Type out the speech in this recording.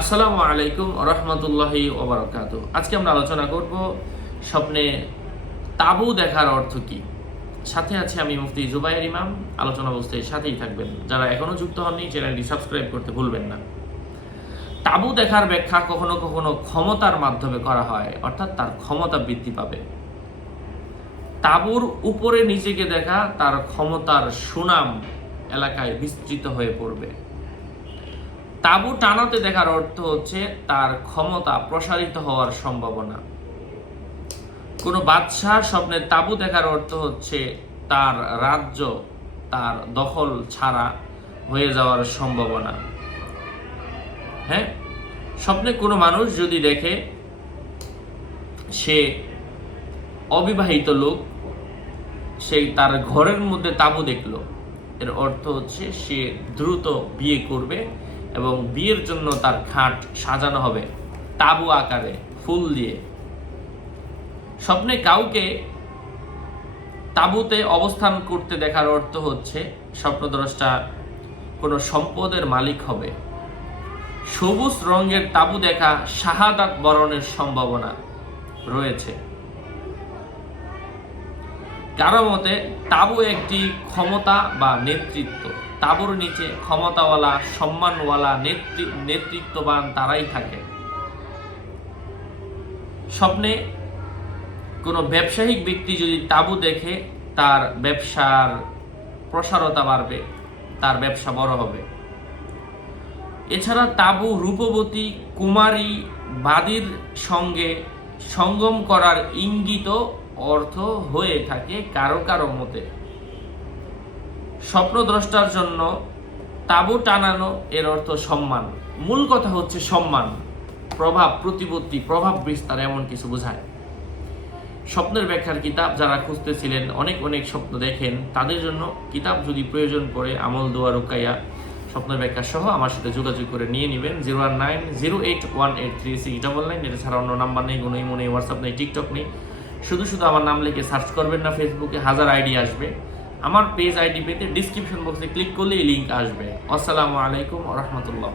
আসসালামু আলাইকুম রহমতুল্লাহি ওবারাকাতুহু। আজকে আমরা আলোচনা করব স্বপ্নে তাঁবু দেখার অর্থ কি। সাথে আছে আমি মুফতি জুবায়ের ইমাম। আলোচনা অবস্থায় সাথেই থাকবেন। যারা এখনো যুক্ত হননি চ্যানেলটি সাবস্ক্রাইব করতে ভুলবেন না। তাঁবু দেখার ব্যাখ্যা কখনো কখনো ক্ষমতার মাধ্যমে করা হয়, অর্থাৎ তার ক্ষমতা বৃদ্ধি পাবে। তাঁবুর উপরে নিজেকে দেখা তার ক্ষমতার সুনাম এলাকায় বিস্তৃত হয়ে পড়বে। তাঁবু টানাতে দেখার অর্থ হচ্ছে তার ক্ষমতা প্রসারিত হওয়ার সম্ভাবনা। কোনো বাদশাহ স্বপ্নে তাঁবু দেখার অর্থ হচ্ছে তার রাজ্য তার দখল ছাড়া হয়ে যাওয়ার সম্ভাবনা। হ্যাঁ, স্বপ্নে কোনো মানুষ যদি দেখে সে অবিবাহিত লোক, সে তার ঘরের মধ্যে তাঁবু দেখলো, এর অর্থ হচ্ছে সে দ্রুত বিয়ে করবে এবং বিয়ের জন্য তার খাট সাজানো হবে তাঁবু আকারে ফুল দিয়ে। স্বপ্নে কাউকে তাঁবুতে অবস্থান করতে দেখার অর্থ হচ্ছে স্বপ্নদ্রষ্টা কোনো সম্পদের মালিক হবে। সবুজ রঙের তাঁবু দেখা শাহাদাত বরণের সম্ভাবনা রয়েছে। কারো মতে তাঁবু একটি ক্ষমতা বা নেতৃত্ব। তাঁবুর নিচে ক্ষমতাওয়ালা, সম্মানওয়ালা, নেতৃত্ববান তারাই থাকে। স্বপ্নে কোনো ব্যবসায়িক ব্যক্তি যদি তাঁবু দেখে তার ব্যবসার প্রসারতা বাড়বে, তার ব্যবসা বড় হবে। এছাড়া তাঁবু রূপবতী কুমারী বাদীর সঙ্গে সঙ্গম করার ইঙ্গিত অর্থ হয়ে থাকে কারো কারো মতে। স্বপ্নদ্রষ্টার জন্য তাঁবু টানানো এর অর্থ সম্মান। মূল কথা হচ্ছে সম্মান, প্রভাব, প্রতিপত্তি, প্রভাব বিস্তার এমন কিছু বোঝায়। স্বপ্নের ব্যাখ্যার কিতাব যারা খুঁজতেছিলেন, অনেক অনেক স্বপ্ন দেখেন, তাদের জন্য কিতাব যদি প্রয়োজন পড়ে আমল দোয়া রুকাইয়া স্বপ্নের ব্যাখ্যা সহ আমার সাথে যোগাযোগ করে নিয়ে নেবেন। 01908183699। এটা ছাড়া অন্য নাম্বার নেই, কোনো ইমো নেই, হোয়াটসঅ্যাপ নেই, টিকটক নেই। শুধু আমার নাম লিখে সার্চ করবেন না, ফেসবুকে হাজার আইডি আসবে। আমার পেজ আইডি পেতে ডিসক্রিপশন বক্সে ক্লিক করলেই লিঙ্ক আসবে। আসসালামু আলাইকুম রহমতুল্লাহ।